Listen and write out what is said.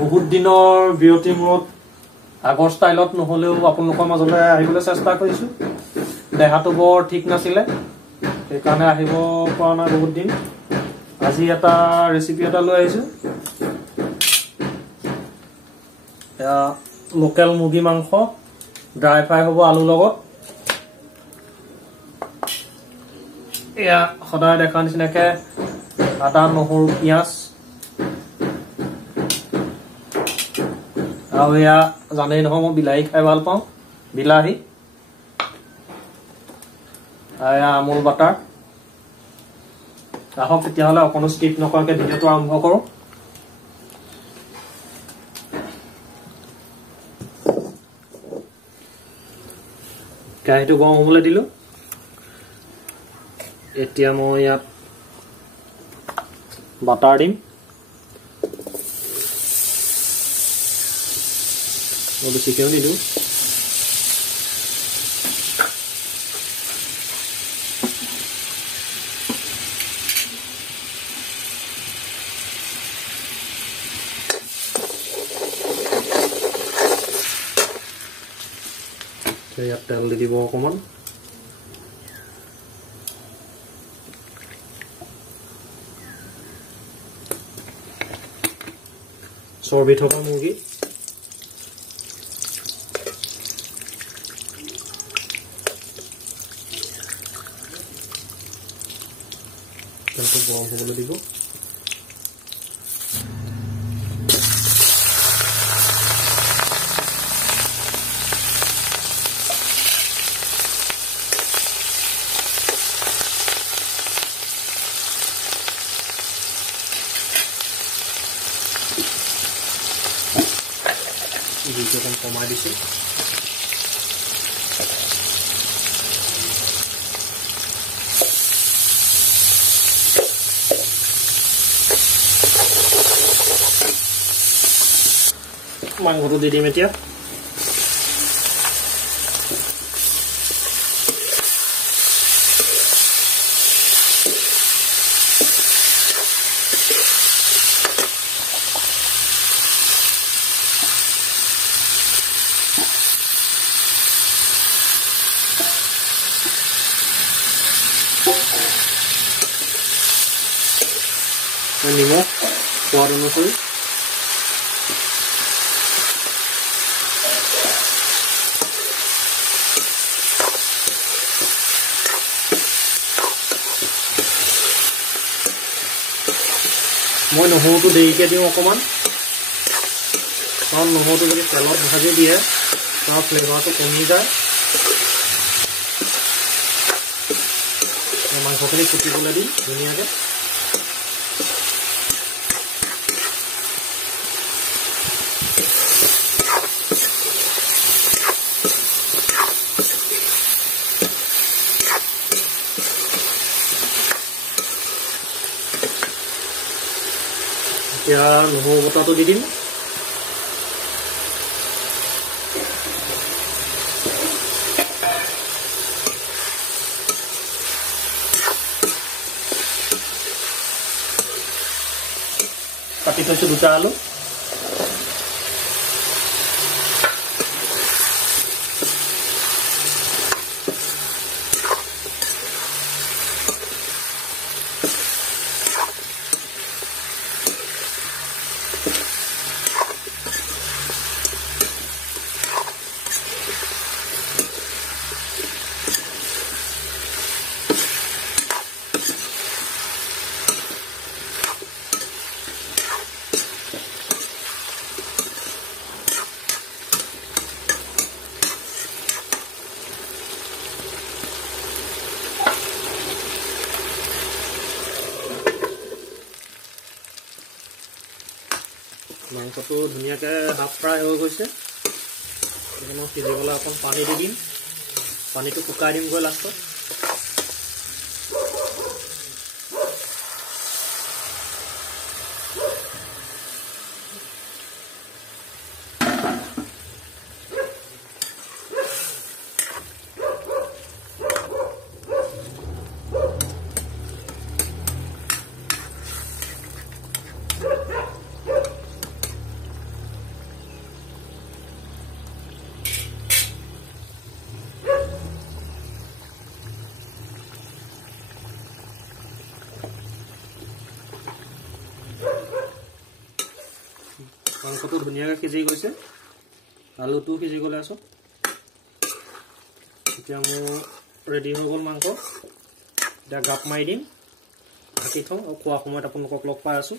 বহুত দিনৰ বিৰতিৰ মূৰত আগৰ ষ্টাইলত নহ'লেও আপোনালোকৰ মাজলৈ আহিবলৈ চেষ্টা কৰিছোঁ। দেহাটো বৰ ঠিক নাছিলে, সেইকাৰণে আহিব পৰা নাই বহুত দিন। আজি এটা ৰেচিপি এটা লৈ আহিছোঁ। এয়া লোকেল মুৰ্গী মাংস ড্ৰাই ফ্ৰাই হ'ব আলুৰ লগত। এয়া সদায় দেখা নিচিনাকৈ আদা নহৰু পিঁয়াজ আৰু এয়া জানেই নহয় মই বিলাহী খাই ভাল পাওঁ, বিলাহী এয়া আমুল বাটাৰ। আহক তেতিয়াহ'লে অকণো স্কিপ নকৰাকৈ ভিডিঅ'টো আৰম্ভ কৰোঁ। কেৰাহীটো গৰম হ'বলৈ দিলোঁ। এতিয়া মই ইয়াত বাটাৰ দিম। মই বেছিকৈও নিদিওঁ। ইয়াত তেল দি দিব অকণমান। চৰ্বি থকা মুৰ্গী তেলটো গৰম হ'বলৈ দিব। জুইটো অকণ কমাই দিছোঁ। মাংসটো দি দিম এতিয়া। নিমখ সোৱাদ অনুসৰি। মই নহৰুটো দেৰিকৈ দিওঁ অকণমান, কাৰণ নহৰুটো যদি তেলত ভাজি দিয়ে তাৰ ফ্লেভাৰটো কমি যায়। মাংসখিনি ফুটিবলৈ দিম ধুনীয়াকৈ। এতিয়া নহৰু বটাটো দি দিম। কাটি থৈছোঁ দুটা আলু। মাংসটো ধুনীয়াকৈ হাফ ফ্ৰাই হৈ গৈছে। মই সিজিবলৈ অকণ পানী দি দিম, পানীটো শুকাই দিমগৈ লাষ্টত। মাংসটো ধুনীয়াকৈ সিজি গৈছে আলুটো সিজি গ'লে আছো এতিয়া মোৰ ৰেডি হৈ গ'ল মাংস এতিয়া গাপ মাৰি দিম ঢাকি থওঁ আৰু খোৱা সময়ত আপোনালোকক লগ পাই আছো